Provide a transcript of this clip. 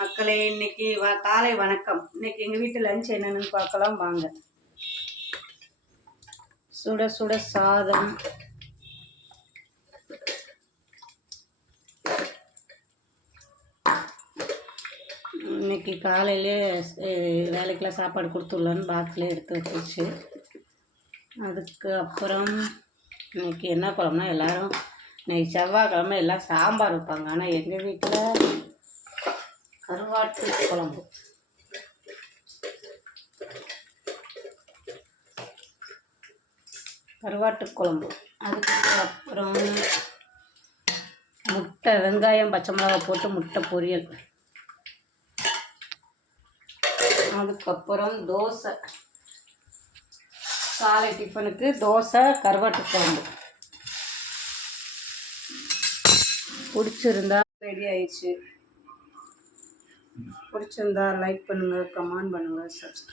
மக்களே, இன்னைக்கு காலை வணக்கம். இன்னைக்கு எங்கள் வீட்டு லஞ்ச் என்னென்னு பார்க்கலாம் வாங்க. சுட சுட சாதம், இன்னைக்கு காலையிலே வேலைக்கெல்லாம் சாப்பாடு கொடுத்துடலான்னு பாக்ஸில் எடுத்து வச்சிருச்சு. அதுக்கு அப்புறம் இன்னைக்கு என்ன குழம்புனா, எல்லோரும் இன்னைக்கு செவ்வாய்க்கிழமை எல்லாம் சாம்பார் வைப்பாங்க. ஆனால் எங்கள் வீட்டில் கருவாட்டு குழம்பு. கருவாட்டு குழம்பு. அதுக்கு அப்புறம் முட்டை, வெங்காயம் பச்சை மிளகாய் போட்டு முட்டை பொரியல். அதுக்கப்புறம் தோசை, காலை டிஃபனுக்கு தோசை கருவாட்டு குழம்பு. பிடிச்சிருந்தா ரெடி ஆயிடுச்சு. பிடிச்சிருந்தா லைக் பண்ணுங்கள், கமெண்ட் பண்ணுங்கள், சப்ஸ்கிரைப்